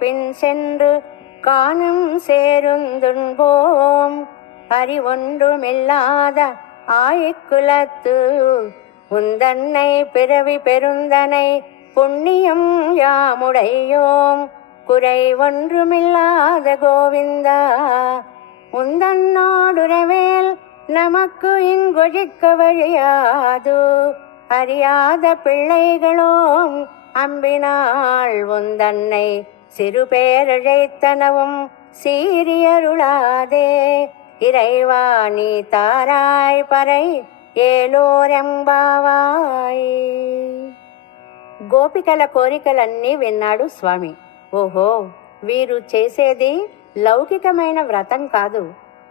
பின் சென்று காணும் சேருந்துண்போம். அறிவொன்றுமில்லாத ஆயிக்குலத்து உந்தன்னை பிறவி பெருந்தனை புண்ணியம் யாமுடையோம். குறை ஒன்றுமில்லாத கோவிந்தா உந்தன்னோடுறவேல் நமக்கு இங்கொழிக்க வழியாது. அறியாத பிள்ளைகளோம் அம்பினாள் உந்தன்னை சிறு பேரழைத்தனவும் சீரியருளாதே. இறைவா நீ தாராய் பறை ఏలోరెంబావాయ్. గోపికల కోరికలన్నీ విన్నాడు స్వామి. ఓహో, వీరు చేసేది లౌకికమైన వ్రతం కాదు,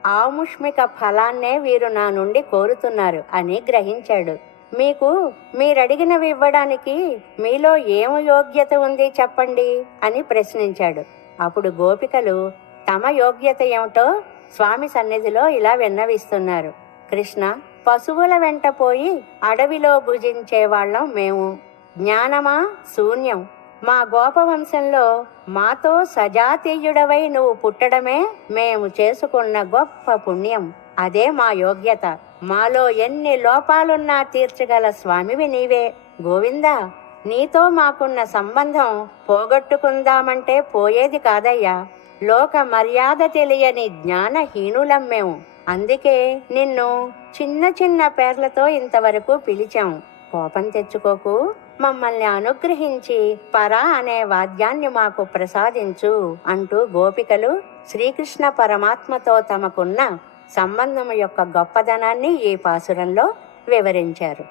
ఆముష్మిక ఫలాన్నే వీరు నా నుండి కోరుతున్నారు అని గ్రహించాడు. మీకు మీరడిగినవి ఇవ్వడానికి మీలో ఏం యోగ్యత ఉంది చెప్పండి అని ప్రశ్నించాడు. అప్పుడు గోపికలు తమ యోగ్యత ఏమిటో స్వామి సన్నిధిలో ఇలా విన్నవిస్తున్నారు. కృష్ణ, పశువుల వెంట పోయి అడవిలో భుజించేవాళ్ళం మేము. జ్ఞానమా శూన్యం. మా గోపవంశంలో మాతో సజాతీయుడవై నువ్వు పుట్టడమే మేము చేసుకున్న గొప్ప పుణ్యం. అదే మా యోగ్యత. మాలో ఎన్ని లోపాలున్నా తీర్చగల స్వామివి నీవే. గోవిందా, నీతో మాకున్న సంబంధం పోగొట్టుకుందామంటే పోయేది కాదయ్యా. లోక మర్యాద తెలియని జ్ఞానహీనులం మేము. అందుకే నిన్ను చిన్న చిన్న పేర్లతో ఇంతవరకు పిలిచాం. కోపం తెచ్చుకోకు. మమ్మల్ని అనుగ్రహించి పరా అనే వాద్యాన్ని మాకు ప్రసాదించు అంటూ గోపికలు శ్రీకృష్ణ పరమాత్మతో తమకున్న సంబంధం యొక్క గొప్పదనాన్ని ఈ పాసురంలో వివరించారు.